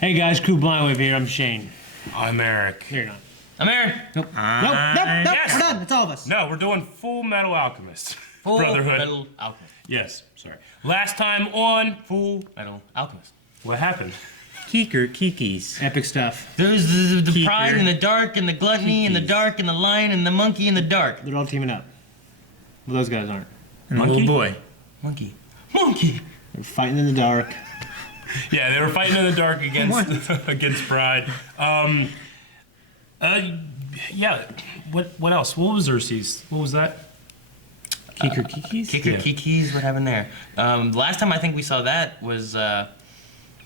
Hey guys, Crew Blindwave here. I'm Shane. I'm Eric. Here you're not. I'm Eric. Nope. Nope. Yes. We're done. It's all of us. No, we're doing Fullmetal Alchemist. Brotherhood. Fullmetal Alchemist. Yes, sorry. Last time on Fullmetal Alchemist. what happened? Kikis. Epic stuff. There's the pride and the dark and the gluttony and the dark and the lion and the monkey and the dark. They're all teaming up. Well, those guys aren't. And a little boy. Monkey. They're fighting in the dark. Yeah, they were fighting in the dark against against Pride. Yeah. What else? What was Xerxes? What was that? Kikis? Kikis, what happened there? Last time I think we saw that was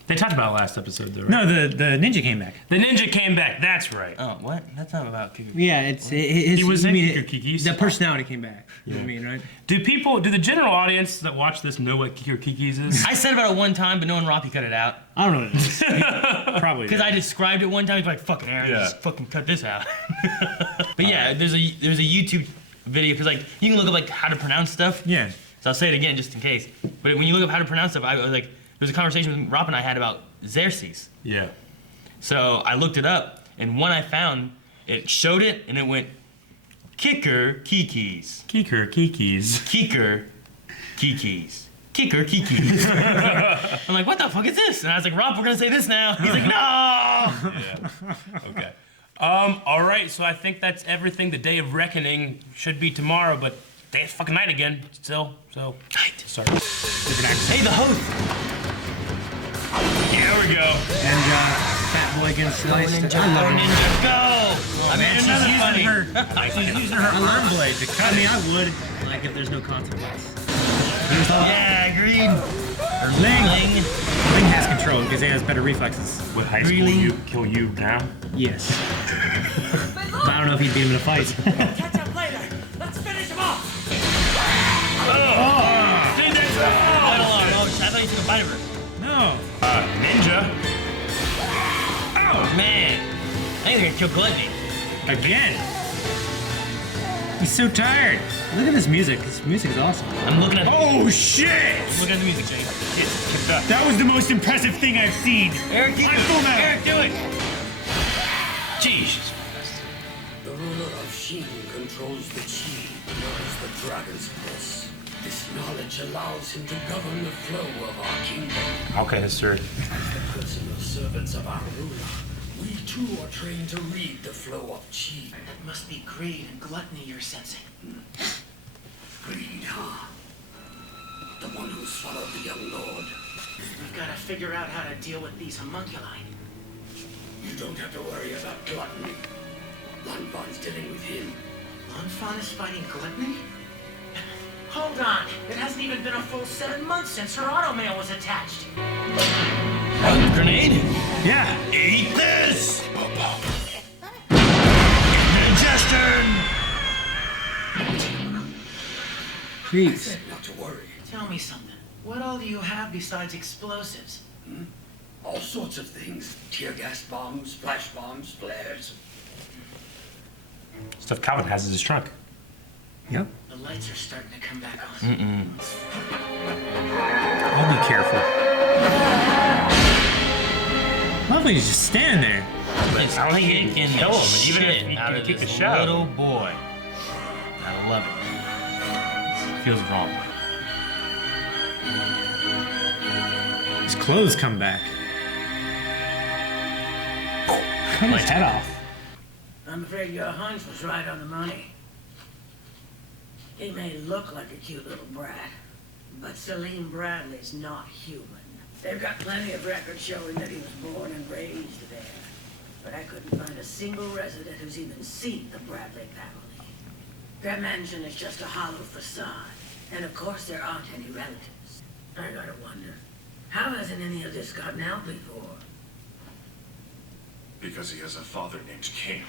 They talked about it last episode, though, right? No, the ninja came back. The ninja came back. That's right. oh what? That's not about Kikis. Yeah, it's his. He was I in mean, Kikis. the personality came back. You know what I mean, right? Do the general audience that watch this know what Kikis is? I said about it one time, but no one Roppy cut it out. I don't know what it is. Probably. Because I described it one time, he's like, fucking Aaron, Yeah. just fucking cut this out. But yeah, there's a YouTube video, because like, you can look up like how to pronounce stuff. Yeah. So I'll say it again just in case. But when you look up how to pronounce stuff, I was like, there was a conversation Rob and I had about Xerxes. Yeah. So I looked it up, and one I found, it showed it, and it went, Kicker Kikis. Kikis. Kicker Kikis. Kicker Kikis. I'm like, what the fuck is this? And I was like, Rob, we're gonna say this now. He's like, no! Yeah. Okay. All right. So I think that's everything. The day of reckoning should be tomorrow, but day is fucking night again. Still. So. Night. Sorry. Hey, the host. There we go. And Fat Boy against Slice. Ninja, I love go, him. ninja, go! I made She's another funny. using her arm blade to cut I mean, I would, like, if there's no consequence. Yeah, agreed. Or Ling. Ling. Ling has control because he has better reflexes. Would high school Really? kill you now? Yes. I don't know if he'd beat him in a fight. Catch up later. Let's finish him off. Oh, I thought you took a bite of her. No. Ninja. Man, I think they're gonna kill Gluttony. Again. He's so tired. Look at this music. This music is awesome. I'm looking at Oh shit! look at the music, Jake. That was the most impressive thing I've seen. Eric, you I'm do full it. now. Eric, do it. Jesus. The ruler of Shin controls the chi, knows the dragon's bliss. This knowledge allows him to govern the flow of our kingdom. Okay, sir. As the personal servants of our ruler, we too are trained to read the flow of chi. That must be greed and gluttony you're sensing. Greed, huh? The one who swallowed the young lord. We've got to figure out how to deal with these homunculi. You don't have to worry about gluttony. Lanban's dealing with him. Lanfan is fighting gluttony? Hold on. It hasn't even been a full 7 months since her automail was attached. Grenade? Yeah. Eat this! Ingestion! Jeez. Not to worry. Tell me something. What all do you have besides explosives? All sorts of things. Tear gas bombs, flash bombs, flares. Stuff Calvin has in his trunk. Yep. The lights are starting to come back on. I'll be careful. Lovely, he's just standing there. It's I don't think you kicking can the kill him, even if shit you out can of kick the this shit out of little him. boy. I love it. Feels wrong. His clothes come back. Cut his head off. I'm afraid your hunch was right on the money. He may look like a cute little brat, but Salim Bradley's not human. They've got plenty of records showing that he was born and raised there, but I couldn't find a single resident who's even seen the Bradley family. Their mansion is just a hollow facade, and of course there aren't any relatives. I gotta wonder, how hasn't any of this gotten out before? Because he has a father named King,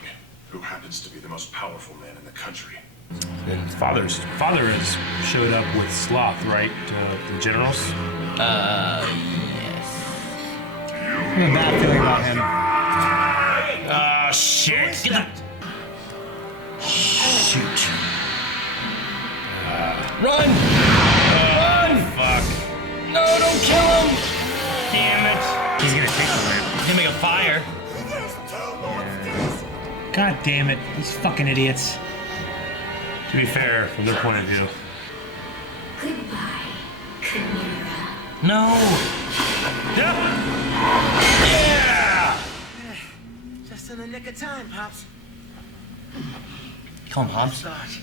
who happens to be the most powerful man in the country. And his father has showed up with Sloth, right? The generals. Yes. I have a bad feeling about him. Ah, shit. Get that. Shoot. Run! Run! Fuck. No, don't kill him! Damn it. He's gonna take the lamp. He's gonna fire. God damn it. These fucking idiots. To be fair, from their point of view. Goodbye, Chimera. No. Yeah. Just in the nick of time, Pops. Call him I Hobbs. thought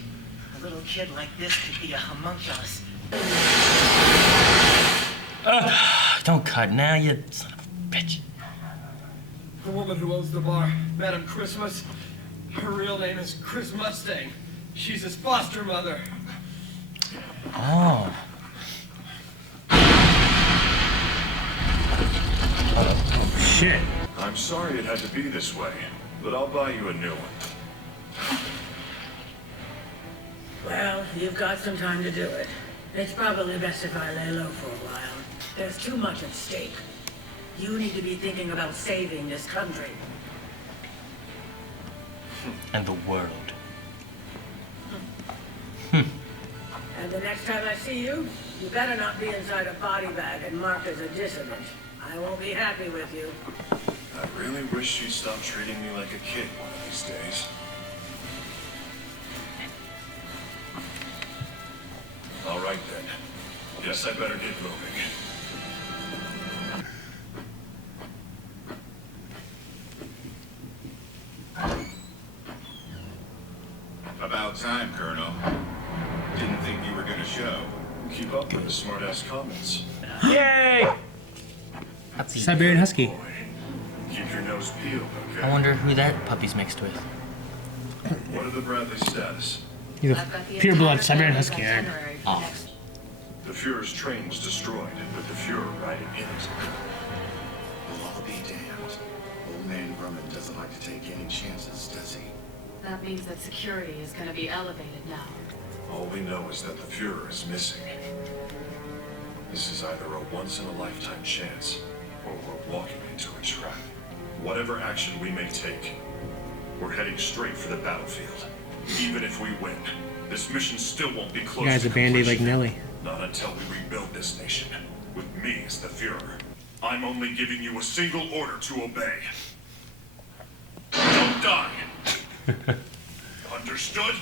a little kid like this could be a homunculus. Don't cut now, you son of a bitch. The woman who owns the bar, Madam Christmas, her real name is Chris Mustang. She's his foster mother. Oh. Shit. I'm sorry it had to be this way, but I'll buy you a new one. Well, you've got some time to do it. It's probably best if I lay low for a while. There's too much at stake. You need to be thinking about saving this country. And the world. And the next time I see you, you better not be inside a body bag and marked as a dissident. I won't be happy with you. I really wish you'd stop treating me like a kid one of these days. All right then. Guess I better get moving. About time, Colonel. Didn't think you were gonna show. Keep up with the smart-ass comments. Yay! Puppy. Siberian Husky. Boy, keep your nose peeled, okay? I wonder who that puppy's mixed with. What are the Bradley status? He's a pure-blood Siberian Husky, right? Oh. The Fuhrer's train was destroyed, with the Fuhrer riding in it. We'll all be damned. Old man Grumman doesn't like to take any chances, does he? That means that security is going to be elevated now. All we know is that the Fuhrer is missing. This is either a once-in-a-lifetime chance, or we're walking into a trap. Whatever action we may take, we're heading straight for the battlefield. Even if we win, this mission still won't be close Guy's to a Band-Aid like completion. Nelly. Not until we rebuild this nation, with me as the Fuhrer. I'm only giving you a single order to obey. Don't die! Understood?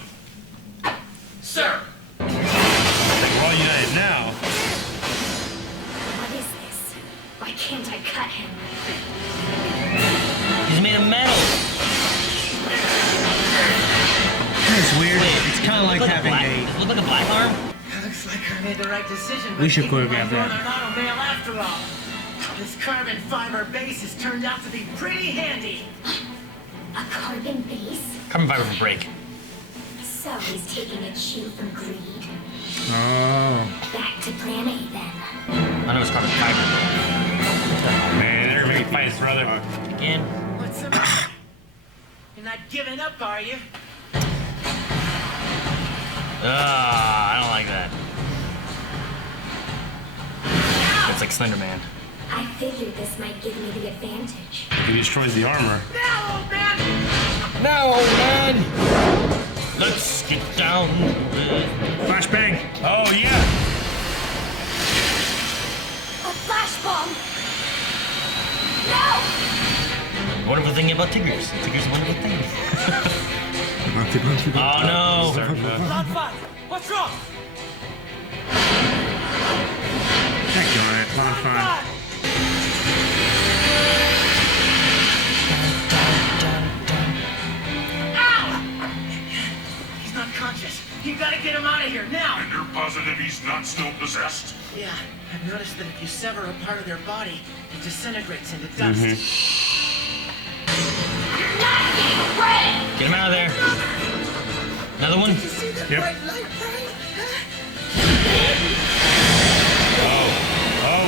Sir! We're all united now. What is this? Why can't I cut him? He's made of metal. That's weird. It's kind of like Does it having does it a... look like a black arm? Looks like I made the right decision. We should by choreograph taking my that. Northern Auto Mail after all. This carbon fiber base has turned out to be pretty handy. A carbon base? Carbon fiber for break. So he's taking a cue from greed. Oh. Back to plan A then. I know it's carbon fiber. Man, they're gonna make a fight his brother. Again. What's the matter? You're not giving up, are you? I don't like that. It's like Slender Man. I figured this might give me the advantage. He destroys the armor. Now, old man! No, old man! Let's get down. Flashbang. Oh, yeah! A flash bomb! No! Wonderful thing about Tigers. Tigers are a wonderful thing. Oh no! Round 5, what's wrong? Heck on it. Lot of fun. Ow! He's not conscious. You gotta get him out of here now. And you're positive he's not still possessed? Yeah, I've noticed that if you sever a part of their body, it disintegrates into dust. Get him out of there. Another one? Yep. Oh,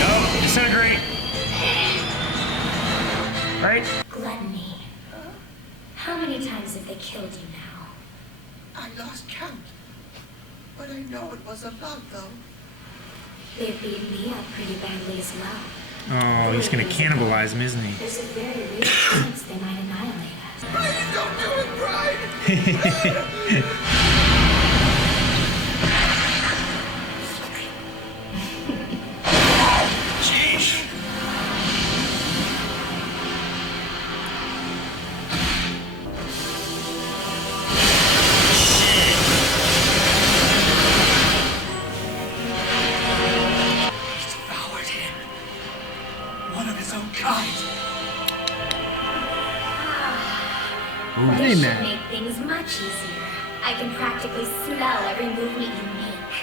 no, disintegrate. Right? Gluttony. How many times have they killed you now? I lost count. But I know it was a lot, though. They've beaten me up pretty badly as well. Oh, he's gonna cannibalize him, isn't he? There's a very real chance they might annihilate us. Please don't do it, Brian! kind. This should make things much easier. I can practically smell every movement you make.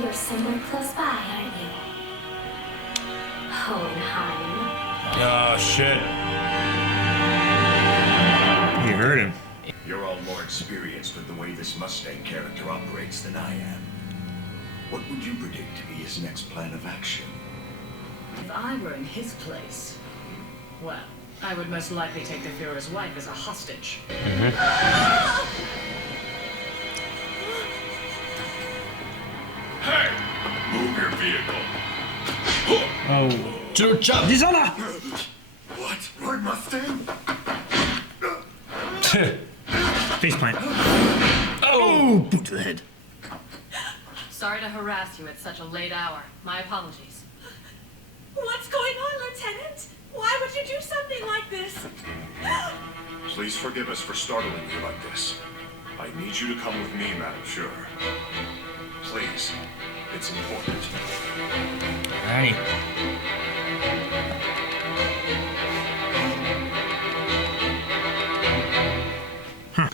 You're somewhere close by, aren't you? Hohenheim. Oh, shit. You heard him. You're all more experienced with the way this Mustang character operates than I am. What would you predict to be his next plan of action? If I were in his place, well, I would most likely take the Führer's wife as a hostage. Hey! Move your vehicle. Oh. Dishonour! What? My Mustang? Faceplant. Oh! Boot to the head. Sorry to harass you at such a late hour. My apologies. What's going on, Lieutenant? Why would you do something like this? Please forgive us for startling you like this. I need you to come with me, Madam Führer. Please. It's important. Alrighty.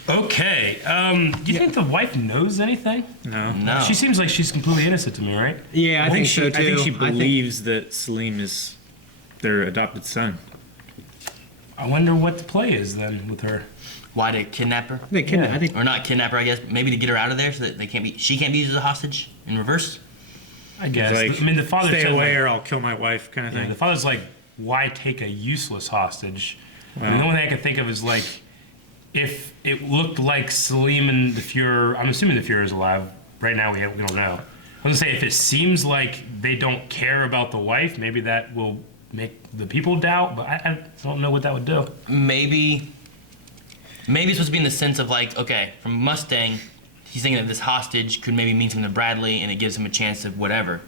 Okay. Do you think the wife knows anything? No. No. She seems like she's completely innocent to me, right? Yeah, I think so too. I think she believes that Salim is their adopted son. I wonder what the play is then with her. Why to kidnap her? They kidnap. I think. Or not kidnap her, I guess. Maybe to get her out of there so that she can't be used as a hostage in reverse. I guess. Like, I mean, the father stay said, away like, or I'll kill my wife, kind of yeah, thing. the father's like, why take a useless hostage? Wow. And the only thing I can think of is like, if it looked like Salim and the Fuhrer, I'm assuming the Fuhrer is alive. Right now, we don't know. I was gonna say, if it seems like they don't care about the wife, maybe that will make the people doubt. But I don't know what that would do. Maybe it's supposed to be in the sense of like, okay, from Mustang, he's thinking that this hostage could maybe mean something to Bradley, and it gives him a chance of whatever.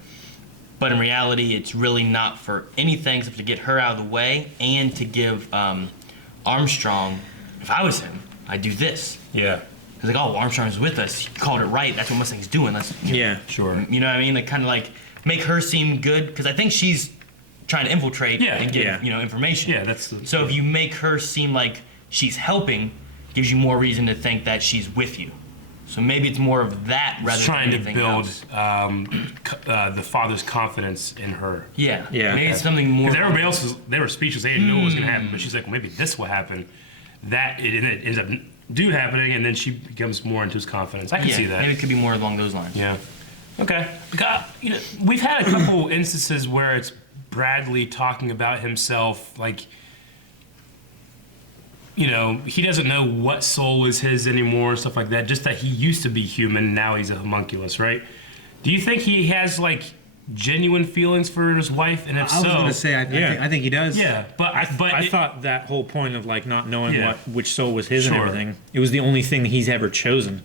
But in reality, it's really not for anything except to get her out of the way and to give Armstrong. If I was him, I'd do this. Yeah. He's like, oh, Armstrong's with us. He called it right. That's what Mustang's doing. Yeah, sure. You know what I mean? Like, kind of like make her seem good, because I think she's trying to infiltrate and get information. Yeah, that's. So if you make her seem like she's helping, gives you more reason to think that she's with you. So maybe it's more of that rather than trying to anything build else. the father's confidence in her. Yeah. Maybe it's something more. Because everybody else they were speechless. They didn't know what was going to happen. But she's like, well, maybe this will happen. It ends up happening, and then she becomes more into his confidence. I can see that. Maybe it could be more along those lines. Yeah. Okay. We've had a couple instances where it's Bradley talking about himself, like, he doesn't know what soul is his anymore, stuff like that. Just that he used to be human, now he's a homunculus, right? Do you think he has like genuine feelings for his wife? And if so, I was gonna say, I think he does. Yeah, but I thought that whole point of like not knowing which soul was his Sure. and everything, it was the only thing he's ever chosen.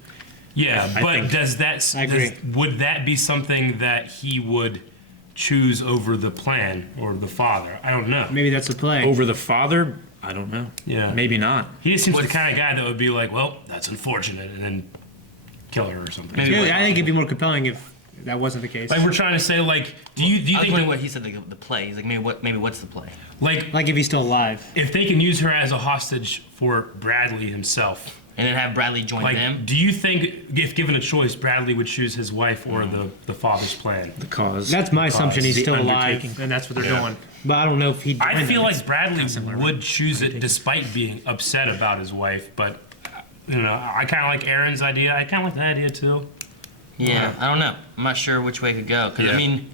Yeah, I but think- I agree. Would that be something that he would choose over the plan or the father? I don't know. Maybe that's the play. Over the father, I don't know. Yeah. Maybe not. He just seems the kind of guy that would be like, well, that's unfortunate, and then kill her or something. Yeah, I think it'd be more compelling if that wasn't the case. Like we're trying to say, like, do you I was think wondering what he said, the play. He's like, maybe what's the play? like if he's still alive, if they can use her as a hostage for Bradley himself, and then have Bradley join them? Do you think, if given a choice, Bradley would choose his wife or the father's plan? The cause. that's my assumption. He's The still undertaking. alive, and that's what they're Yeah. doing. But I don't know if he. I feel like Bradley would choose it despite being upset about his wife, but I kind of like Aaron's idea. I kind of like that idea too. Yeah, I don't know. I'm not sure which way it could go. Because, I mean,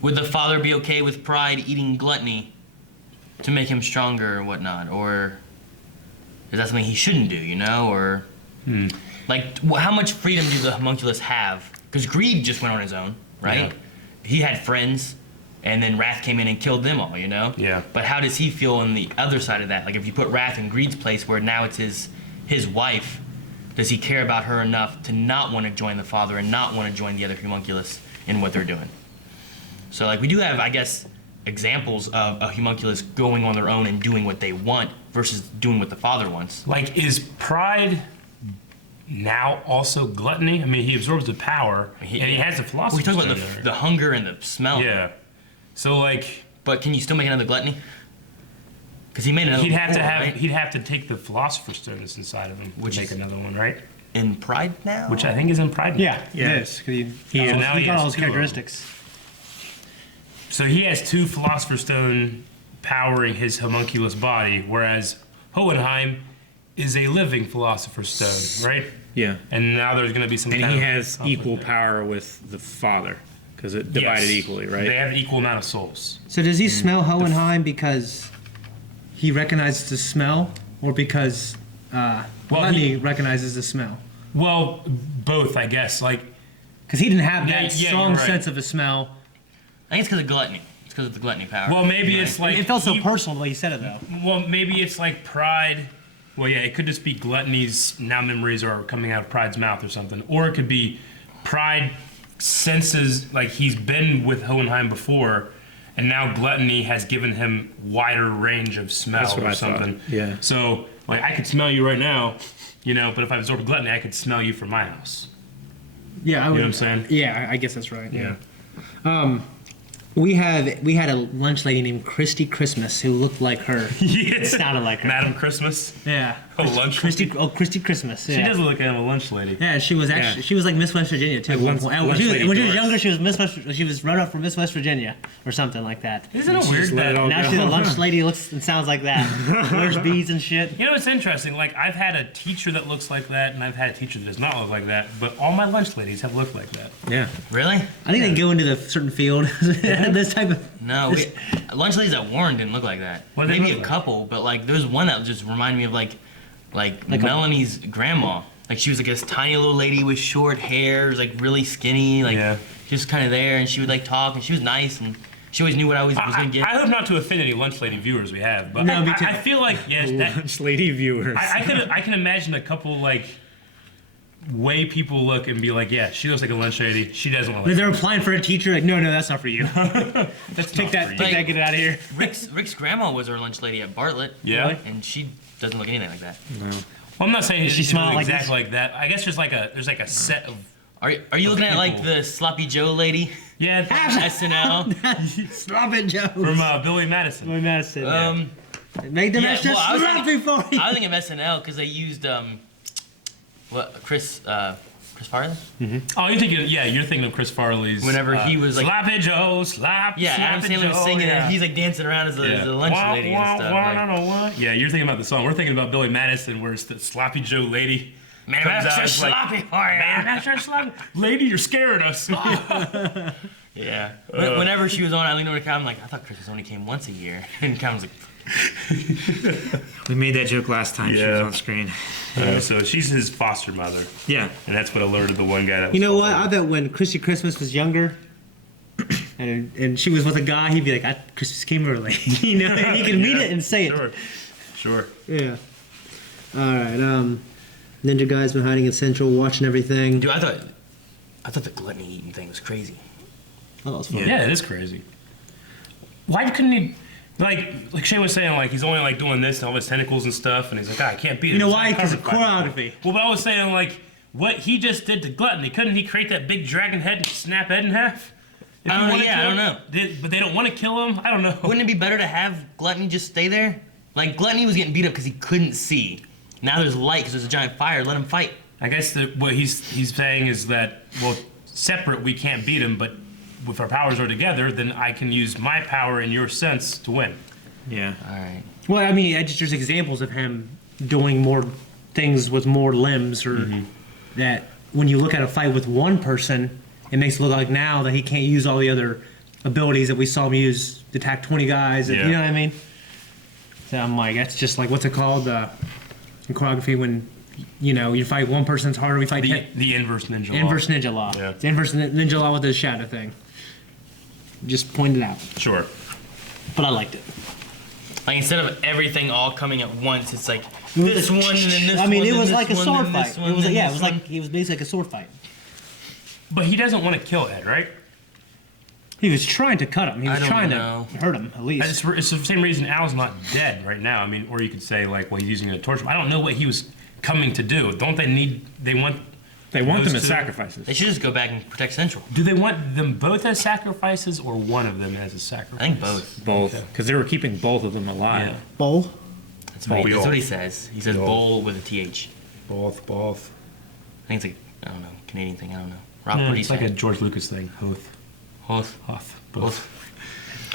would the father be okay with Pride eating gluttony to make him stronger or whatnot? Or is that something he shouldn't do, Or, like, how much freedom do the homunculus have? Because Greed just went on his own, right? Yeah. He had friends, and then Wrath came in and killed them all, Yeah. But how does he feel on the other side of that? Like, if you put Wrath in Greed's place, where now it's his wife, does he care about her enough to not want to join the father and not want to join the other homunculus in what they're doing? So, like, we do have, I guess, examples of a homunculus going on their own and doing what they want versus doing what the father wants. Like, is Pride now also gluttony? I mean, he absorbs the power, and he has the philosophy. We talk about the hunger and the smell. Yeah. So, like... But can you still make another gluttony? Because he made another. He'd have to before, have. right? He'd have to take the Philosopher's Stone that's inside of him to make another one, right? In Pride now. Which I think is in Pride now. Yeah, it is. 'Cause he So now got has all his 2 of them. characteristics. So he has 2 Philosopher's Stone powering his homunculus body, whereas Hohenheim is a living Philosopher's Stone, right? Yeah. And now there's going to be some. And kind he of has conflict equal there. power with the father because it divided Yes. equally, right? They have equal amount of souls. So does he smell Hohenheim because he recognizes the smell, or because Gluttony recognizes the smell? Well, both, I guess. Like, because he didn't have Yeah, that yeah, strong you're right. sense of a smell. I think it's because of gluttony. It's because of the gluttony power. well, maybe it's like It felt so personal the way you said it, though. Well, maybe it's like Pride. Well, yeah, it could just be Gluttony's now memories are coming out of Pride's mouth or something, or it could be Pride senses like he's been with Hohenheim before, and now Gluttony has given him wider range of smell That's what or I thought, something. yeah. So, like, I could smell you right now, you know, but if I absorb Gluttony, I could smell you from my house. Yeah, I You would. know what I'm saying? Yeah, I guess that's right. Yeah. We had a lunch lady named Christy Christmas who looked like her. Yes. Sounded like her. Madam Christmas. Yeah. A lunch Christy Christmas. She Yeah. does look like a lunch lady. Yeah, she was actually she was like Miss West Virginia too. Like When lunch- when lunch she was, lady when she was Doris. younger, she was she was run up for Miss West Virginia or something like that. Isn't it She weird just let that it all Now go. she's a lunch lady, looks and sounds like that. Wears beads and shit. You know, it's interesting. Like, I've had a teacher that looks like that, and I've had a teacher that does not look like that, but all my lunch ladies have looked like that. Yeah. Really? I think they go into the certain field. This type of. No, lunch ladies at Warren didn't look like that. What did they Maybe look a like? couple, but like there's one that just reminded me of like Melanie's grandma. Like she was like this tiny little lady with short hair, was like really skinny, like just kind of there, and she would like talk, and she was nice, and she always knew what I was gonna get. I hope not to offend any lunch lady viewers we have, but No, me too. I feel like yes, that, Lunch lady viewers. I can imagine a couple like way people look and be like, yeah, she looks like a lunch lady. She doesn't look When like. they're applying for a teacher, like, no, that's not for you. That's Take that, not take that, get it out of here. Rick's grandma was our lunch lady at Bartlett. Yeah? Really? And she doesn't look anything like that. No. Well, I'm not saying Does she she smell looks like exactly this? like that. I guess there's like a set of. Are you looking at like the Sloppy Joe lady? Yeah, SNL. Stop it, Joe. from Billy Madison. Billy Madison. Make them yeah, extra well, I was sloppy for you. I was thinking of SNL because they used Chris Farley? Oh, you're thinking of Chris Farley's. Whenever he was like Sloppy Joe, slap. Yeah, Adam Sloppy Sandler was Joe, singing yeah. and he's like dancing around as a lunch Wah, lady wah, and stuff. wah, like- no, no, wah. Yeah, you're thinking about the song. We're thinking about Billy Madison, where it's the Sloppy Joe lady. Man, comes extra out, it's like, sloppy for ya. Man, extra sloppy. Lady, you're scaring us. Yeah. Whenever she was on, I leaned over to Calvin like, I thought Christmas only came once a year. And Calvin was like, We made that joke last time she was Yeah. on screen. So she's his foster mother. Yeah. And that's what alerted the one guy that was You know what? following. I bet when Christy Christmas was younger, and she was with a guy, he'd be like, Christmas came early. You know, and he could mean it and say it. Sure. Yeah. All right. Ninja guy's been hiding in Central, watching everything. dude, I thought the gluttony eating thing was crazy. Oh, that was fun. Yeah, it is crazy. Why couldn't he, like Shane was saying, like he's only like doing this and all his tentacles and stuff, and he's like, I can't beat it. You know It's why? not Because of covered by it." choreography. Well, but I was saying like what he just did to Gluttony. Couldn't he create that big dragon head and snap Ed in half? If I he don't know, wanted yeah, to? I don't know. But they don't want to kill him. I don't know. Wouldn't it be better to have Gluttony just stay there? Like, Gluttony was getting beat up because he couldn't see. Now there's light because there's a giant fire. Let him fight. I guess what he's saying is that, well, separate we can't beat him, but if our powers are together, then I can use my power in your sense to win. Yeah. All right. Well, I mean, there's examples of him doing more things with more limbs, or that when you look at a fight with one person, it makes it look like now that he can't use all the other abilities that we saw him use to attack 20 guys. Yeah. You know what I mean? So I'm like, that's just like, what's it called? In choreography, when you fight one person, it's harder. We fight The inverse ninja law. inverse ninja law. Yeah. It's the inverse ninja law with the shadow thing. Just pointed out, Sure. but I liked it. Like, instead of everything all coming at once, it's like It was this like- one and then this I mean, one, it then was this like a one, sword then fight. this one, It was then it this was one. like basically like a sword fight. But he doesn't want to kill Ed, right? He was trying to cut him. He I was don't trying know. to hurt him at least. It's the same reason Al's not dead right now. I mean, or you could say like, well, he's using a torture. I don't know what he was coming to do. Don't they need? They want They want them Those as two? sacrifices. They should just go back and protect Central. Do they want them both as sacrifices or one of them as a sacrifice? I think both. Both, because they were keeping both of them alive. Yeah. Bowl. That's what he says. He says bowl with a TH. Both. I think it's like, I don't know, Canadian thing. I don't know. Rob, Yeah, what do you it's say? like a George Lucas thing. Hoth. Both.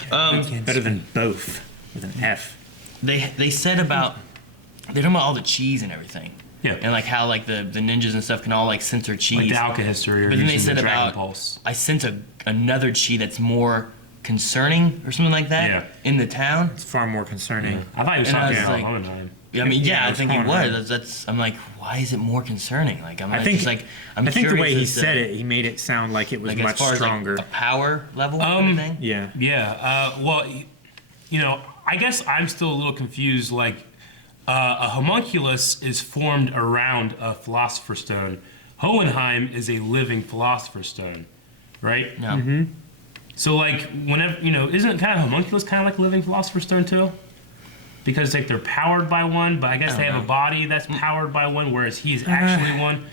Better than both with an F. They said about, they're talking about all the cheese and everything. Yeah. And like how like the ninjas and stuff can all like censor cheese. Like the Alka-History or But then they using said the Dragon about, Pulse. I sense another cheese that's more concerning or something like that in the town. It's far more concerning. I thought he was And I talking was about like- Hohenheim. I mean, yeah, I it's think he Hohenheim. was. That's. I'm like, why is it more concerning? Like, I'm I think just like, I'm I think the way curious he as to, said it, he made it sound like it was like, as much far as, like, stronger. a power level kind of thing. Yeah. Yeah. Well, you know, I guess I'm still a little confused. Like, a homunculus is formed around a philosopher's stone. Hohenheim is a living philosopher's stone, right? No. Mm-hmm. So, like, whenever, you know, isn't kind of homunculus kind of like a living philosopher's stone too? Because like they're powered by one, but I guess they have a body that's powered by one, whereas he's actually one.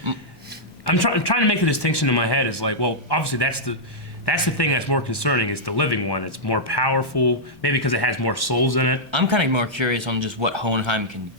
I'm trying to make the distinction in my head. Is like, well, obviously that's the thing that's more concerning. Is the living one. It's more powerful, maybe because it has more souls in it. I'm kind of more curious on just what Hohenheim can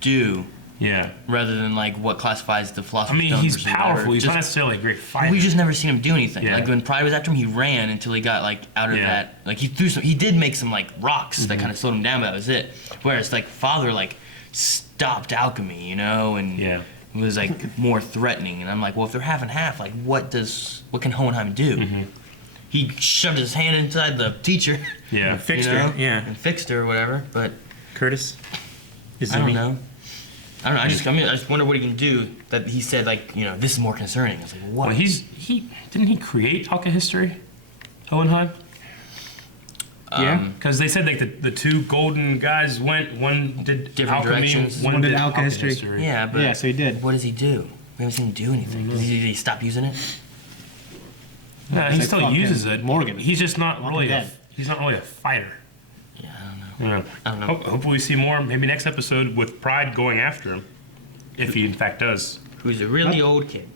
do. Yeah. Rather than like what classifies the philosopher's I mean, stone he's versus powerful. whatever. He's Just- not necessarily a great fighter. We've just never seen him do anything. Yeah. Like when Pride was after him, he ran until he got like out of that. Like he threw some. He did make some like rocks that kind of slowed him down, but that was it. Whereas like Father like stopped alchemy, you know, and was like more threatening. And I'm like, well, if they're half and half, like what can Hohenheim do? He shoved his hand inside the teacher. Yeah. you Fixed know, her. Yeah. and fixed her or whatever. But Curtis. I don't know. I don't know. I just wonder what he can do. That he said like, you know, this is more concerning. I was like, what? Well, he didn't he create Alka-History, Hohenheim? Yeah. Because they said like the two golden guys went. One did Different alchemy, directions. one did Alka-History. Yeah, but Yeah, so he did. what does he do? We haven't seen him do anything. Did he stop using it? No, he Like still fucking uses it. Morgan. He's just not Walking really. Dead. He's not really a fighter. Yeah, I don't know. Yeah. I don't know. Hopefully, we see more. Maybe next episode with Pride going after him, if he in fact does. Who's a really old kid?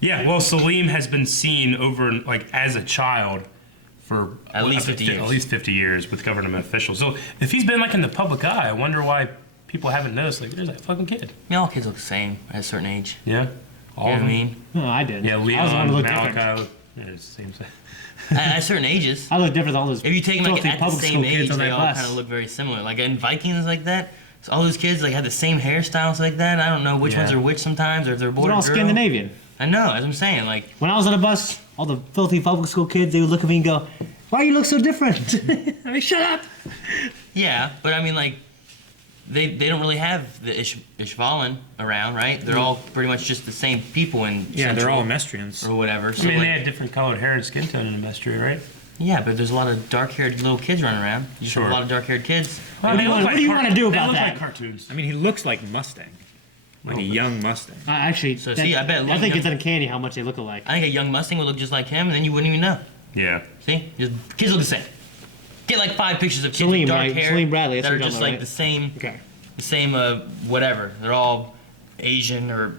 Yeah. Well, Salim has been seen over like as a child for At least 50 years. At least 50 years with government officials. So if he's been like in the public eye, I wonder why people haven't noticed. Like, there's that fucking kid. I mean, all kids look the same at a certain age. Yeah. You know what I mean? No, I did. Yeah, I was the one Leon, who looked different. Malachi. Yeah, it's the same thing. At certain ages. I look different than all those. If you take them like filthy at the public same school kids age, on they that all bus. kind of look very similar. Like in Vikings like that, so all those kids like had the same hairstyles like that. I don't know which ones are which sometimes, or if they're boy They're or all girl. Scandinavian. I know, as I'm saying, like When I was on the bus, all the filthy public school kids, they would look at me and go, "Why you look so different?" I mean, shut up. yeah, but I mean like they don't really have the Ishvalan around, right? They're all pretty much just the same people in Yeah, they're Central all Mestrians. or whatever. I So mean, like, they had different colored hair and skin tone in the mystery, right? yeah, but there's a lot of dark-haired little kids running around. You just have Sure. a lot of dark-haired kids. Well, they look what do you wanna do they about look that? like cartoons. I mean, he looks like Mustang. Like a young Mustang. Actually, So see, I bet I think young- it's uncanny how much they look alike. I think a young Mustang would look just like him, and then you wouldn't even know. Yeah. See, just kids look the same. Get like 5 pictures of kids Salim, with dark right? hair Salim Bradley, that's that are what you're just talking like about, the same, Okay. the same whatever. They're all Asian or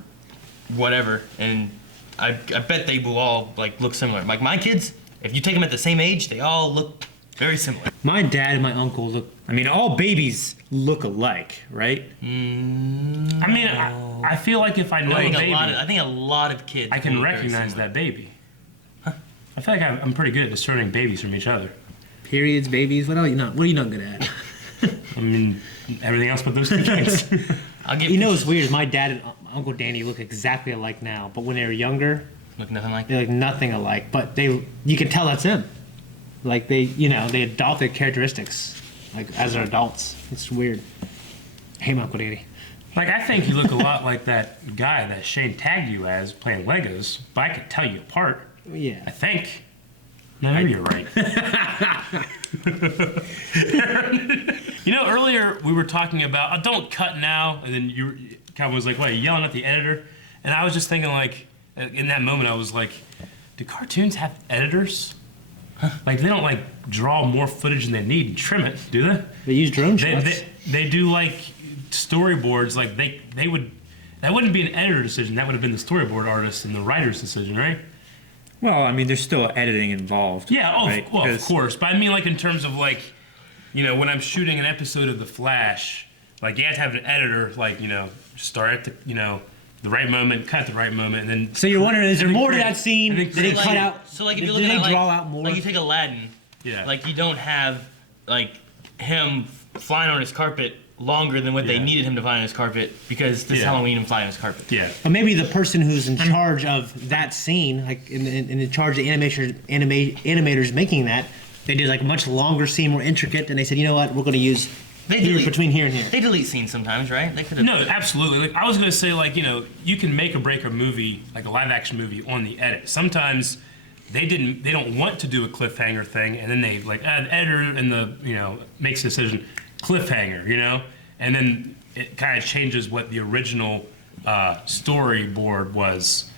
whatever, and I bet they will all like look similar. Like my kids, if you take them at the same age, they all look very similar. My dad and my uncle look. I mean, all babies look alike, right? I mean, I feel like if I know I think a baby, I think a lot of kids. I can will look very recognize similar. that baby. I feel like I'm pretty good at discerning babies from each other. Periods, babies. What are you not? What are you not good at? I mean, everything else but those two things. I'll give You know what's weird is my dad and Uncle Danny look exactly alike now, but when they were younger, look nothing like. they look nothing alike. But you can tell that's him. Like they adopt their characteristics, like as they're adults. It's weird. Hey, Uncle Danny. Like, I think you look a lot like that guy that Shane tagged you as playing Legos, but I could tell you apart. Yeah. I think. No, maybe you're right. You know, earlier we were talking about, don't cut now, and then you kind of was like, what, are you yelling at the editor? And I was just thinking, like, in that moment, I was like, do cartoons have editors? Like, they don't, like, draw more footage than they need and trim it, do they? They use drone shots. They do, like, storyboards. Like, they would, that wouldn't be an editor decision. That would have been the storyboard artist and the writer's decision, right? Well, I mean, there's still editing involved. Yeah, right? well, of course. But I mean, like, in terms of, like, you know, when I'm shooting an episode of The Flash, like, you have to have an editor, like, you know, start at the, you know, the right moment, cut at the right moment, and then... So you're wondering, is there more to that scene? Did they cut out... So, like, if you did look they at, draw like, out more? like, you take Aladdin, yeah. like, you don't have, like, him flying on his carpet longer than what they needed him to fly on his carpet because this Halloween and fly on his carpet. Yeah. Or maybe the person who's in charge of that scene, like in charge of the animators making that, they did like a much longer scene, more intricate, and they said, you know what, we're going to use between here and here. They delete scenes sometimes, right? They could have. No, absolutely. Like, I was going to say, like, you know, you can make or break a movie, like a live action movie, on the edit. Sometimes they don't want to do a cliffhanger thing, and then they like the editor and the, you know, makes a decision, cliffhanger, you know, and then it kind of changes what the original storyboard was,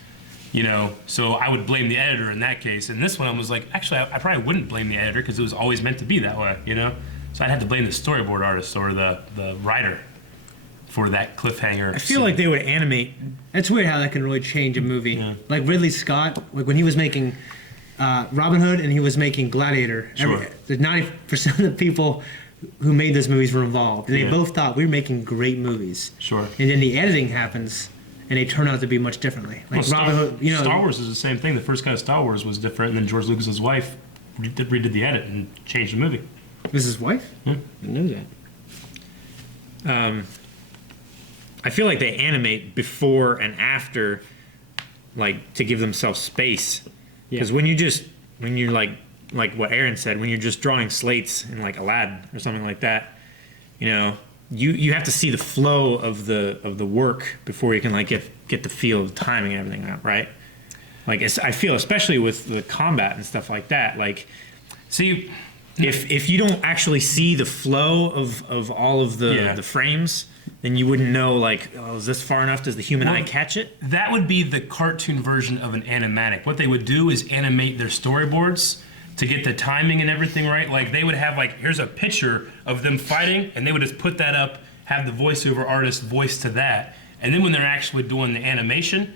you know. So I would blame the editor in that case. In this one, I was like, actually, I probably wouldn't blame the editor because it was always meant to be that way, you know. So I'd have to blame the storyboard artist or the writer for that cliffhanger. I feel like they would animate. That's weird how that can really change a movie. Yeah. Like Ridley Scott, like when he was making Robin Hood and he was making Gladiator. Sure. 90% of the people who made those movies were involved, and they both thought we were making great movies. Sure. And then the editing happens, and they turn out to be much differently. Like Robin Hood, you know. Star Wars is the same thing. The first cut of Star Wars was different, and then George Lucas's wife redid the edit and changed the movie. Was his wife? Yeah. I knew that. I feel like they animate before and after, like, to give themselves space. Because when you're like what Aaron said, when you're just drawing slates in like Aladdin or something like that, you know, you have to see the flow of the work before you can like get the feel of the timing and everything out, right? Like I feel especially with the combat and stuff like that, like, see, if you don't actually see the flow of all of the frames, then you wouldn't know, like, oh, is this far enough? Does the human eye catch it? That would be the cartoon version of an animatic. What they would do is animate their storyboards to get the timing and everything right. Like, they would have, like, here's a picture of them fighting, and they would just put that up, have the voiceover artist voice to that. And then when they're actually doing the animation,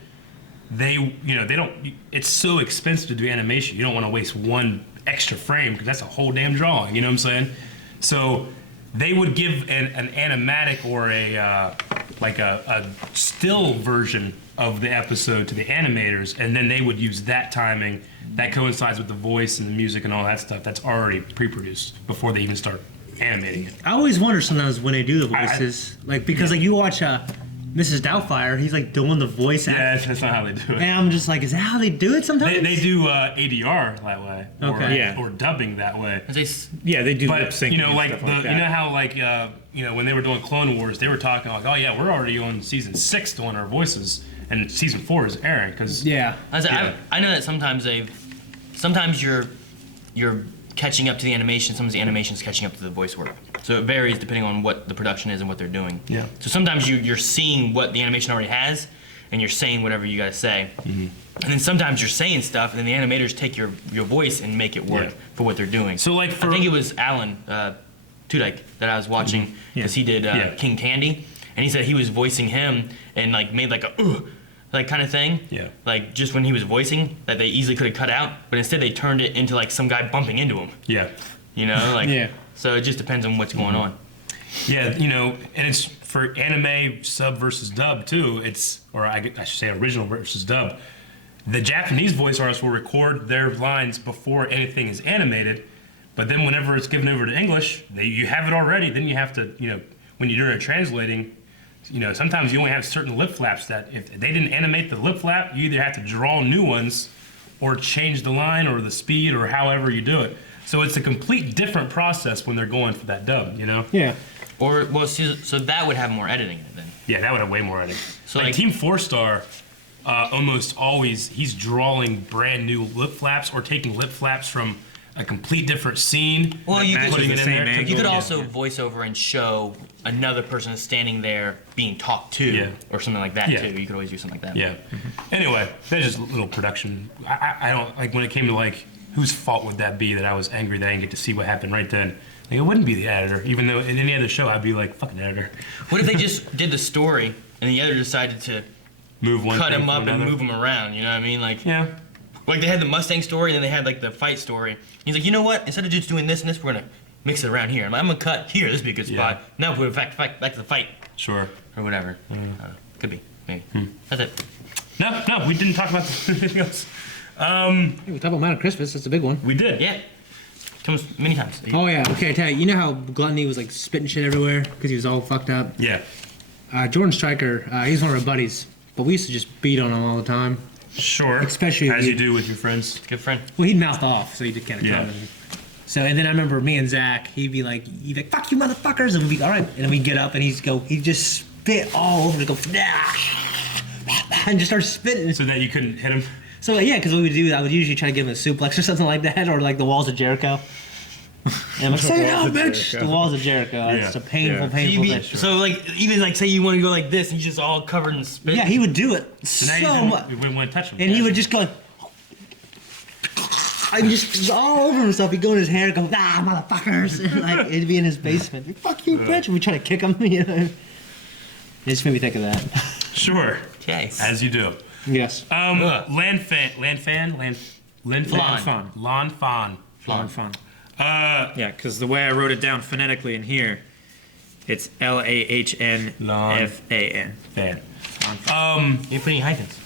they don't, it's so expensive to do animation. You don't want to waste one extra frame because that's a whole damn drawing, you know what I'm saying? So they would give an animatic or a still version of the episode to the animators, and then they would use that timing that coincides with the voice and the music and all that stuff that's already pre-produced before they even start animating it. I always wonder sometimes when they do the voices, because like you watch Mrs. Doubtfire, he's like doing the voice act. Yeah, that's not how they do it. And I'm just like, is that how they do it sometimes? They do ADR that way, or dubbing that way. They do but, lip syncing. You know, like and stuff like that. you know how like you know when they were doing Clone Wars, they were talking like, oh yeah, we're already on season 6 doing our voices, and season 4 is airing because I know that sometimes you're catching up to the animation. Sometimes the animation's catching up to the voice work. So it varies depending on what the production is and what they're doing. Yeah. So sometimes you're seeing what the animation already has, and you're saying whatever you gotta say. Mm-hmm. And then sometimes you're saying stuff, and then the animators take your voice and make it work for what they're doing. So like I think it was Alan Tudyk that I was watching because he did King Candy, and he said he was voicing him and like made like a like kind of thing. Yeah. Like just when he was voicing that they easily could have cut out, but instead they turned it into like some guy bumping into him. Yeah. You know, like Yeah. So it just depends on what's going on. Yeah, you know, and it's for anime sub versus dub too. Or I should say original versus dub. The Japanese voice artists will record their lines before anything is animated, but then whenever it's given over to English, you have it already. Then you have to, you know, when you're doing translating, you know, sometimes you only have certain lip flaps that if they didn't animate the lip flap, you either have to draw new ones or change the line or the speed or however you do it. So it's a complete different process when they're going for that dub, you know? Yeah. Or well, so that would have more editing in it then. Yeah, that would have way more editing. So like like Team 4-Star, almost always he's drawing brand new lip flaps or taking lip flaps from a complete different scene. Well, you could, putting it in there. you could also voice over and show another person standing there being talked to, or something like that too. You could always do something like that. Yeah. Anyway, that's just a little production. I don't like when it came to like whose fault would that be that I was angry that I didn't get to see what happened right then. Like, it wouldn't be the editor, even though in any other show I'd be like, fucking editor. What if they just did the story and the other decided to move one cut thing him for up and another. move him around. You know what I mean? Like, Yeah. like they had the Mustang story, and then they had like the fight story. He's like, you know what? Instead of just doing this and this, we're gonna mix it around here. I'm gonna cut here. This would be a good spot. Now we're back to the fight. Sure. Or whatever. Could be. Maybe. That's it. No, we didn't talk about anything else. Hey, we talked about Madam Christmas. That's a big one. We did. Yeah. Comes many times. Oh yeah. Okay, I tell you. You know how Gluttony was like spitting shit everywhere because he was all fucked up. Yeah. Jordan Stryker, he's one of our buddies, but we used to just beat on him all the time. Sure. Especially as you do with your friends. Good friend. Well, he'd mouth off, so he just kind of Yeah. So, and then I remember me and Zach, he'd be like, fuck you motherfuckers, and we'd be, all right. And then we'd get up and he'd just spit all over, go, and just start spitting. So that you couldn't hit him? So, yeah, because what we would do, I would usually try to give him a suplex or something like that, or like the Walls of Jericho. And I'm like, say no, bitch! The Walls of Jericho. It's a painful thing. So, like, even like, say you want to go like this, and he's just all covered in spit. Yeah, he would do it so much. We wouldn't want to touch him. And he would just go like, I just all over himself. He'd go in his hair, go, motherfuckers. And, like, it'd be in his basement. Fuck you, bitch. And we'd try to kick him, you know. It just made me think of that. Sure. Okay. As you do. Yes. Lan Fan. Yeah, because the way I wrote it down phonetically in here, it's LAHNFAN. Fan. You put any hyphens?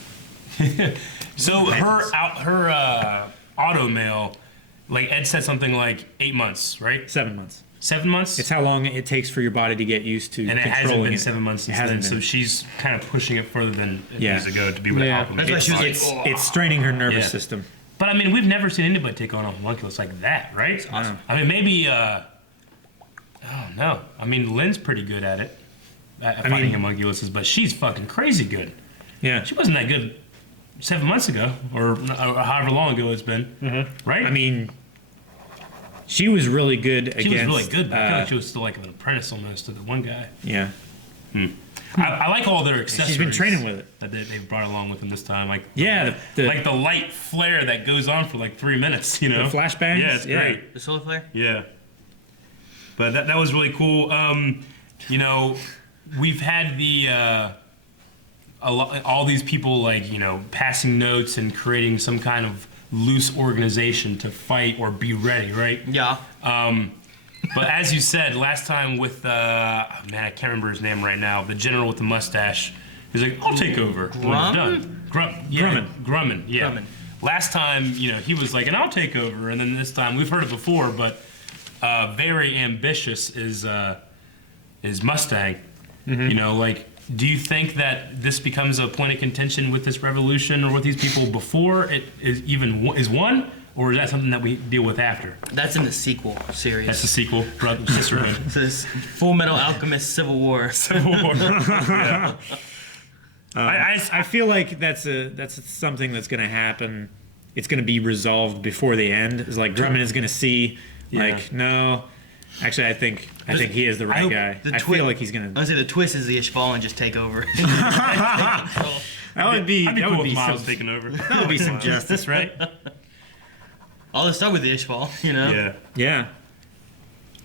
So her auto mail, like Ed said something like 8 months, right? 7 months. 7 months? It's how long it takes for your body to get used to And it hasn't controlling been it. 7 months since then, so she's kind of pushing it further than years ago to be with Alchemist. That's why she was like, It's straining her nervous system. But I mean, we've never seen anybody take on a homunculus like that, right? It's awesome. I mean, maybe, oh no. I mean, Lynn's pretty good at it, at fighting homunculuses, but she's fucking crazy good. Yeah. She wasn't that good 7 months ago, or however long ago it's been, right? I mean, she was really good against... She was really good, but I feel like she was still like an apprentice almost to the one guy. Yeah. I like all their accessories. She's been training with it. That they've brought along with them this time. Like the light flare that goes on for like 3 minutes, you know? The flashbangs? Yeah, it's great. The solar flare? Yeah. But that was really cool. You know, we've had all these people like, you know, passing notes and creating some kind of loose organization to fight or be ready, right? Yeah. But as you said last time with man, I can't remember his name right now. The general with the mustache. He's like, I'll take over when we're done. Grumman. Yeah. Grumman. Last time, you know, he was like, and I'll take over. And then this time, we've heard it before, but very ambitious is Mustang. You know, like, do you think that this becomes a point of contention with this revolution or with these people before it is won? Or is that something that we deal with after? That's in the sequel series. That's the sequel, Sisterhood. It says Fullmetal Alchemist Civil War. Civil War. Yeah. I feel like that's something that's going to happen. It's going to be resolved before the end. It's like Drummond is going to see, like, no. Actually, I think he is the right guy. I feel like he's going to. I would say the twist is the Ishval and just take over. That would be. I'd be that cool would with be Miles some, taking over. That would be some justice, right? All this stuff with the Ishval, you know? Yeah. Yeah.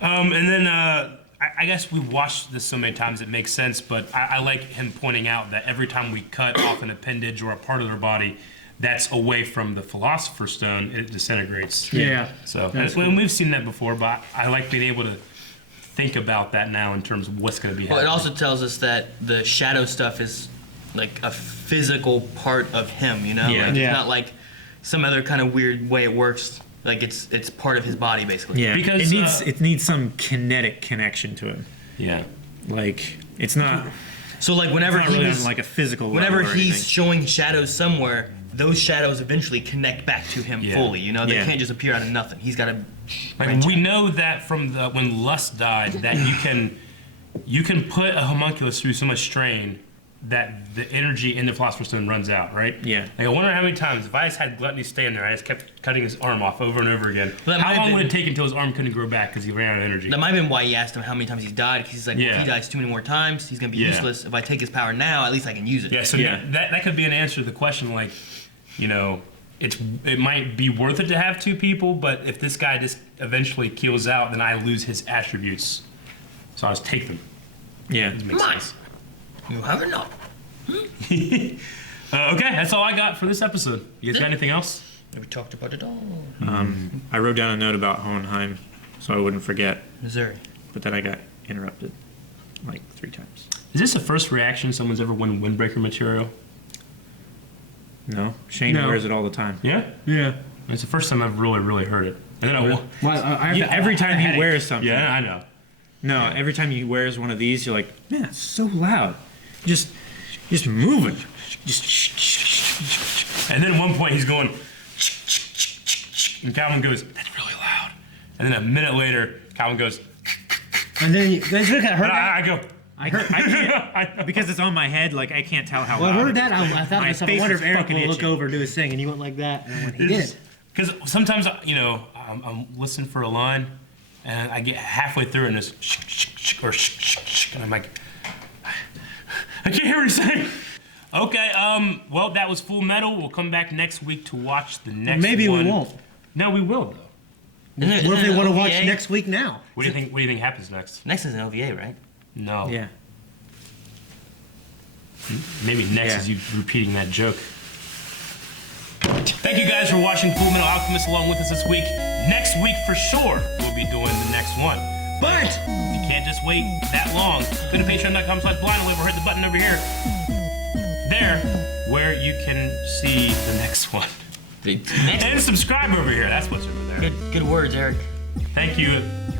And then I guess we've watched this so many times it makes sense, but I like him pointing out that every time we cut off an appendage or a part of their body that's away from the Philosopher's Stone, it disintegrates. Yeah. So and we've seen that before, but I like being able to think about that now in terms of what's going to be happening. Well, it also tells us that the shadow stuff is like a physical part of him, you know? Yeah. Like, it's not like some other kind of weird way it works. Like it's part of his body, basically. Yeah. Because it needs some kinetic connection to him. Yeah. Like it's not. So like whenever it's not really on like a physical. Whenever level or he's anything. showing shadows somewhere, those shadows eventually connect back to him fully. You know, they can't just appear out of nothing. He's got to. Like we know that from when Lust died, that you can put a homunculus through so much strain that the energy in the Philosopher's Stone runs out, right? Yeah. Like I wonder how many times if I just had Gluttony stand there, I just kept cutting his arm off over and over again. Well, how long would it take until his arm couldn't grow back because he ran out of energy? That might have been why he asked him how many times he's died. Because he's like, well, if he dies too many more times, he's gonna be useless. If I take his power now, at least I can use it. Yeah. So that could be an answer to the question, like, you know, it might be worth it to have two people, but if this guy just eventually keels out, then I lose his attributes. So I'll just take them. Yeah. It makes sense. You have enough. Okay, that's all I got for this episode. You guys got anything else? We talked about it all. I wrote down a note about Hohenheim so I wouldn't forget. Missouri. But then I got interrupted like 3 times. Is this the first reaction someone's ever won windbreaker material? No. Shane wears it all the time. Yeah? Yeah. It's the first time I've really heard it. And then Every time he wears something. Yeah, I know. No, every time he wears one of these, you're like, man, it's so loud. Just moving. And then at one point he's going, and Calvin goes, that's really loud. And then a minute later, Calvin goes, and then you guys heard that? I go, I can't, because it's on my head, like, I can't tell how Well, I loud heard it that. is. I thought My myself, I face wonder is if Eric fucking will look itching. over and do his thing, and he went like that, and when he did. Because sometimes, I'm listening for a line, and I get halfway through and it's and I'm like, I can't hear what he's saying. Okay, well, that was Full Metal. We'll come back next week to watch the next Maybe one. we won't. No, we will, though. What if they want to watch next week now? What do you think happens next? Next is an OVA, right? No. Yeah. Maybe next is you repeating that joke. Thank you guys for watching Fullmetal Alchemist along with us this week. Next week, for sure, we'll be doing the next one. But if you can't just wait that long, go to patreon.com/blindlive or hit the button over here. There, where you can see the next one. And subscribe over here. That's what's over there. Good words, Eric. Thank you.